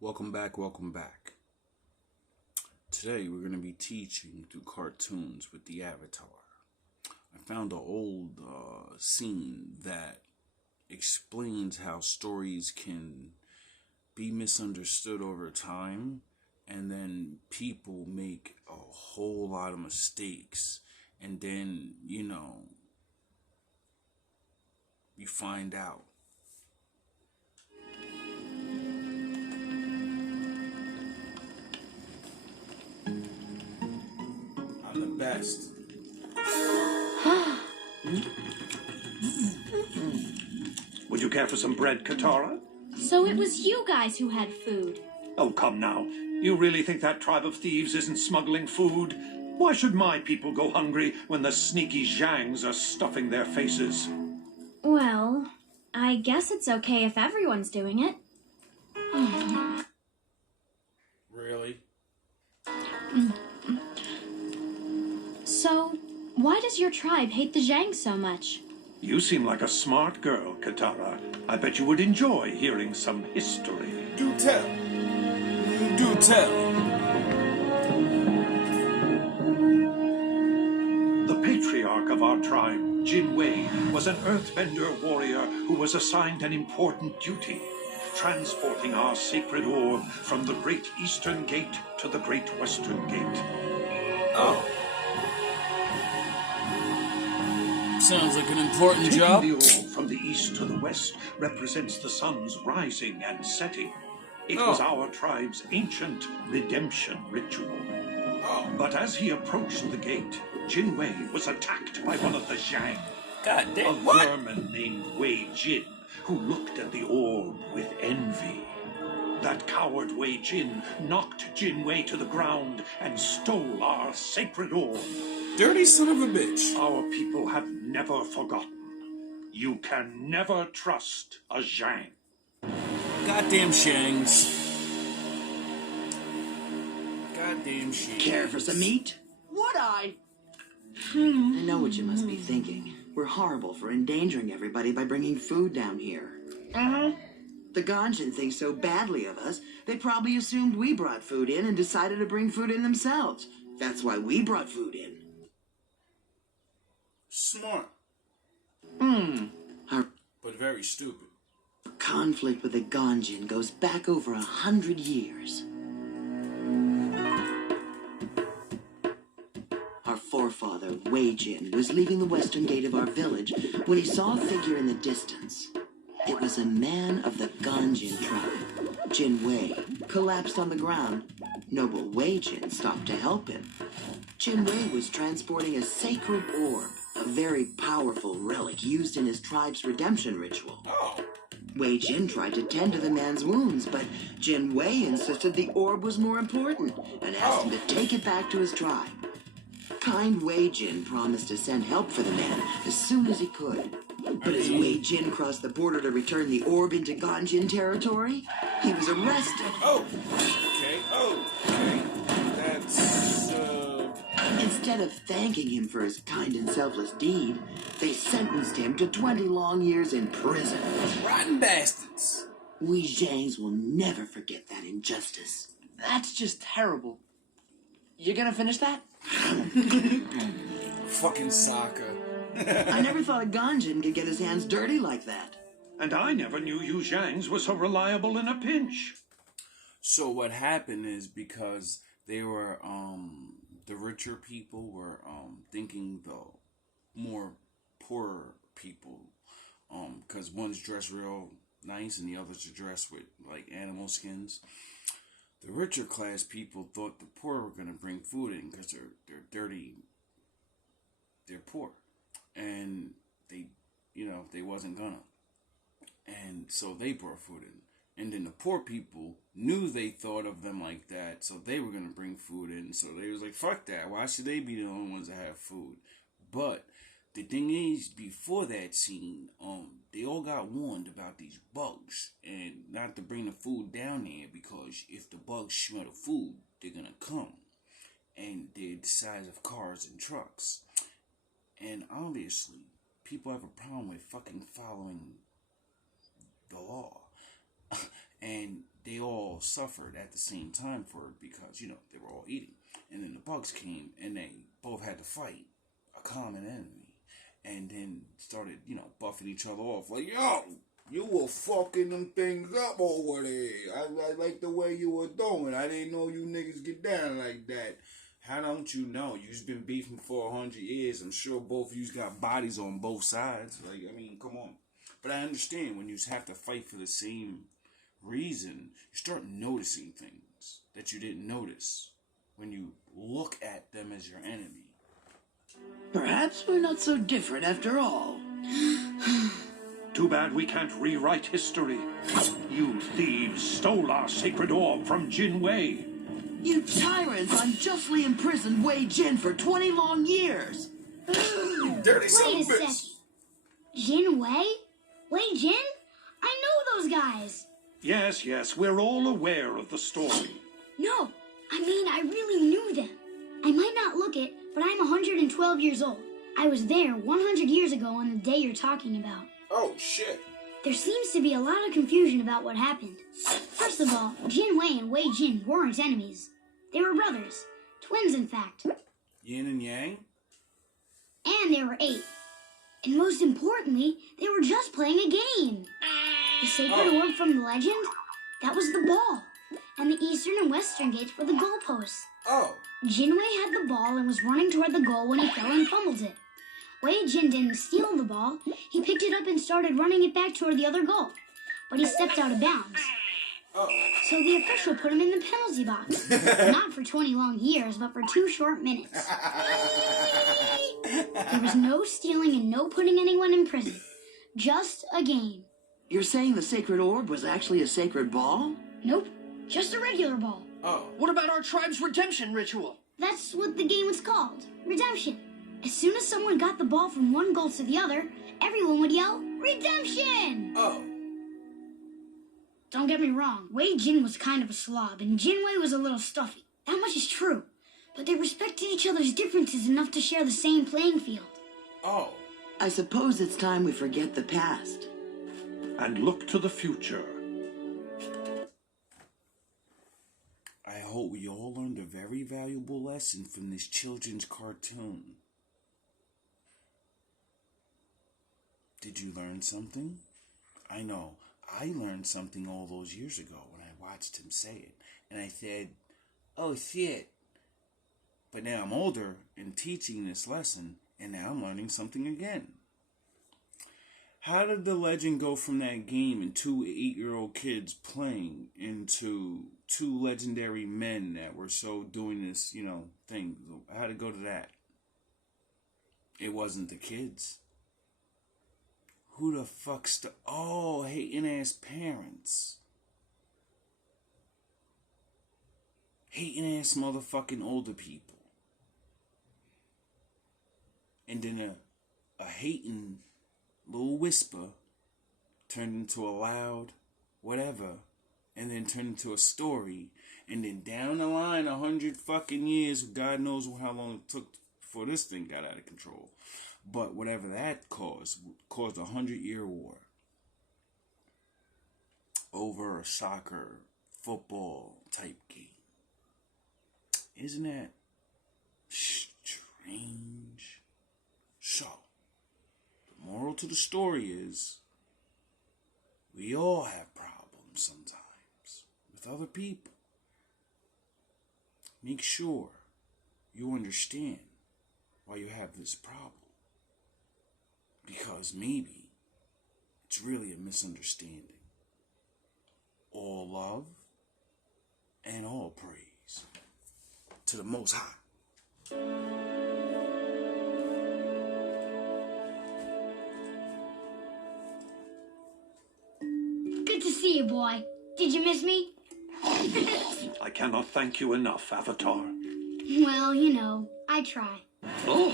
Welcome back, welcome back. Today we're going to be teaching through cartoons with the Avatar. I found an old scene that explains how stories can be misunderstood over time, and then people make a whole lot of mistakes, and then, you find out. I'm the best. Would you care for some bread, Katara? So it was you guys who had food. Oh, come now. You really think that tribe of thieves isn't smuggling food? Why should my people go hungry when the sneaky Zhangs are stuffing their faces? Well, I guess it's okay if everyone's doing it. Really? So, why does your tribe hate the Zhang so much? You seem like a smart girl, Katara. I bet you would enjoy hearing some history. Do tell. Do tell. The patriarch of our tribe, Jin Wei, was an earthbender warrior who was assigned an important duty, transporting our sacred orb from the Great Eastern Gate to the Great Western Gate. Oh. Sounds like an important Taking job. the orb from the east to the west represents the sun's rising and setting. It was our tribe's ancient redemption ritual. But as he approached the gate, Jin Wei was attacked by one of the Zhang. God A damn. What? vermin named Wei Jin, who looked at the orb with envy. That coward Wei Jin knocked Jin Wei to the ground and stole our sacred orb. Dirty son of a bitch. Our people have never forgotten. You can never trust a Zhang. Goddamn Shangs. Goddamn Shangs. Care for some meat? Would I? I know what you must be thinking. We're horrible for endangering everybody by bringing food down here. The Ganjin think so badly of us, they probably assumed we brought food in and decided to bring food in themselves. That's why we brought food in. Smart. Our But very stupid. conflict with the Ganjin goes back over 100 years. Our forefather, Wei Jin, was leaving the western gate of our village when he saw a figure in the distance. It was a man of the Ganjin tribe. Jin Wei collapsed on the ground. Noble Wei Jin stopped to help him. Jin Wei was transporting a sacred orb, a very powerful relic used in his tribe's redemption ritual. Oh. Wei Jin tried to tend to the man's wounds, but Jin Wei insisted the orb was more important and asked him to take it back to his tribe. Kind Wei Jin promised to send help for the man as soon as he could. But as Wei Jin crossed the border to return the orb into Ganjin territory, he was arrested. Oh. Okay. Oh. Okay. That's, Instead of thanking him for his kind and selfless deed, they sentenced him to 20 long years in prison. rotten bastards. We Zhangs will never forget that injustice. That's just terrible. You gonna finish that? Fucking Sokka. I never thought a Ganjin could get his hands dirty like that. And I never knew you Zhangs were so reliable in a pinch. So what happened is because they were, the richer people were, thinking the more poorer people, because one's dressed real nice and the others are dressed with, like, animal skins. The richer class people thought the poor were going to bring food in because they're dirty, they're poor. And they wasn't gonna. And so they brought food in. And then the poor people knew they thought of them like that, so they were gonna bring food in. So they was like, fuck that. Why should they be the only ones that have food? But the thing is, before that scene, they all got warned about these bugs and not to bring the food down there because if the bugs smell the food, they're gonna come. And they're the size of cars and trucks. And obviously, people have a problem with fucking following the law. And they they all suffered at the same time for it because, they were all eating. And then the bugs came and they both had to fight a common enemy. And then started, buffing each other off. Like, yo, you were fucking them things up over there. I like the way you were doing. I didn't know you niggas get down like that. How don't you know? You've been beefing for 100 years. I'm sure both of you got bodies on both sides. Like, I mean, come on. But I understand when you have to fight for the same reason, you start noticing things that you didn't notice when you look at them as your enemy. Perhaps we're not so different after all. Too bad we can't rewrite history. You thieves stole our sacred orb from Jin Wei. You tyrants unjustly imprisoned Wei Jin for 20 long years. Dirty son Wait of a a sec. bitch. Jin Wei? Wei Jin? I know those guys. Yes, we're all aware of the story. No, I mean, I really knew them. I might not look it, but I'm 112 years old. I was there 100 years ago on the day you're talking about. Oh, shit. There seems to be a lot of confusion about what happened. First of all, Jin Wei and Wei Jin weren't enemies. They were brothers. Twins, in fact. Yin and yang? And they were 8. And most importantly, they were just playing a game. The sacred orb from the legend? That was the ball. And the eastern and western gates were the goalposts. Oh. Jin Wei had the ball and was running toward the goal when he fell and fumbled it. Wei Jin didn't steal the ball. He picked it up and started running it back toward the other goal. But he stepped out of bounds. Oh. So the official put him in the penalty box. Not for 20 long years, but for 2 short minutes. There was no stealing and no putting anyone in prison. Just a game. You're saying the sacred orb was actually a sacred ball? Nope, just a regular ball. Oh. What about our tribe's redemption ritual? That's what the game was called. Redemption. As soon as someone got the ball from one goal to the other, everyone would yell, Redemption! Oh. Don't get me wrong, Wei Jin was kind of a slob, and Jin Wei was a little stuffy. That much is true. But they respected each other's differences enough to share the same playing field. Oh. I suppose it's time we forget the past. And look to the future. I hope we all learned a very valuable lesson from this children's cartoon. Did you learn something? I know, I learned something all those years ago when I watched him say it. And I said, oh shit. But now I'm older and teaching this lesson, and now I'm learning something again. How did the legend go from that game and 2 8-year-old kids playing into 2 legendary men that were so doing this, thing? How did it go to that? It wasn't the kids. Who the fuck's the... Oh, hating ass parents. Hating ass motherfucking older people. And then a hating little whisper turned into a loud whatever, and then turned into a story, and then down the line 100 fucking years, God knows how long it took before this thing got out of control. But whatever that caused a 100-year war over a soccer, football type game. Isn't that strange? So, the moral to the story is, we all have problems sometimes with other people. Make sure you understand why you have this problem. Because maybe it's really a misunderstanding. All love and all praise to the Most High. Good to see you, boy. Did you miss me? I cannot thank you enough, Avatar. Well, I try. Oh,